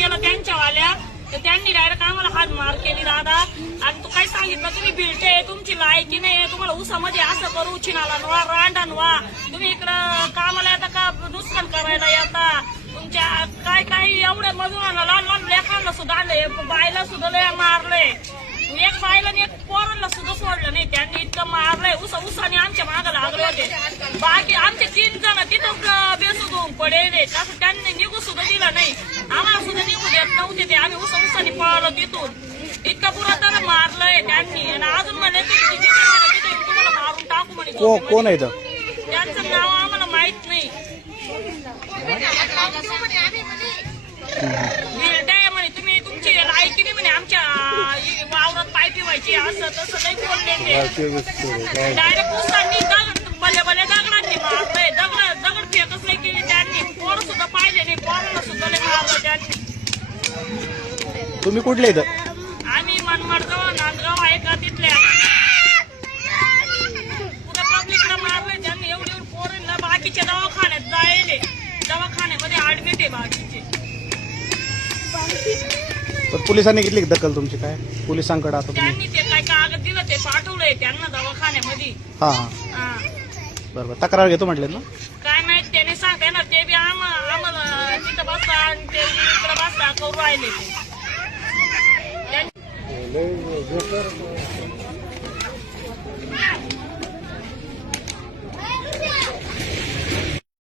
गेलं त्यांच्यावाल्या तर त्यांनी डायरेक्ट आम्हाला हातमार केली दादा. आणि तू काय सांगितलं तुम्ही बिलटे तुमची लायकी नाही तुम्हाला उसामध्ये असं करू चिनाला नवा रांडा तुम्ही इकडं कामाला येता का नुकसान करायला येता तुमच्या काय काय एवढ्या मजुरांना लहान लहान लेकरांना सुद्धा आणले बायला सुद्धा लय मारले एक बायला एक पोरांना सुद्धा सोडलं नाही त्यांनी इतकं मारलंय उसाने आमच्या मागं लागले होते बाकी आमचे 3 जण तिथं बेसूद होऊन पडेले तसं त्यांनी निघू सुद्धा दिलं नाही आम्हाला सुद्धा निघू देत नव्हते ते आम्ही उसाने पळालो तिथून इतका पुरा त्याला मारलंय त्यांनी आणि अजून म्हणे तिथे तुम्हाला मारून टाकू म्हणे कोण आहे त्यांचं नाव आम्हाला माहित नाही म्हणे तुम्ही तुमची लायकी नाही म्हणे आमच्या वावरात पाय पिवायची असं तसं नाही बोलले ते डायरेक्ट उसांनी भल्या भल्या दगडांनी मारलंय दगड फेकच नाही केली त्यांनी पोरं सुद्धा पाहिले नाही पोरांना सुद्धा नाही मारलं त्यांनी. तुम्ही कुठले इथं आम्ही मनमाडगाव नांदगाव आहे का तिथल्या पुढे पब्लिकला मारलंय त्यांनी एवढी पोरांना बाकीच्या दवाखान्यात जायले दवाखान्यामध्ये ऍडमिट आहे बाकीचे. तर पोलिसांनी घेतली दखल तुमची काय पोलिसांकडे आता त्यांनी ते काय कागद दिलं ते पाठवलंय त्यांना दवाखान्यामध्ये. हा बरोबर तक्रार घेतो म्हटले ना काय माहित त्याने सांगते ना ते बी आम्हाला तिथं बसता आणि ते इकडं बसता करू राहिले ते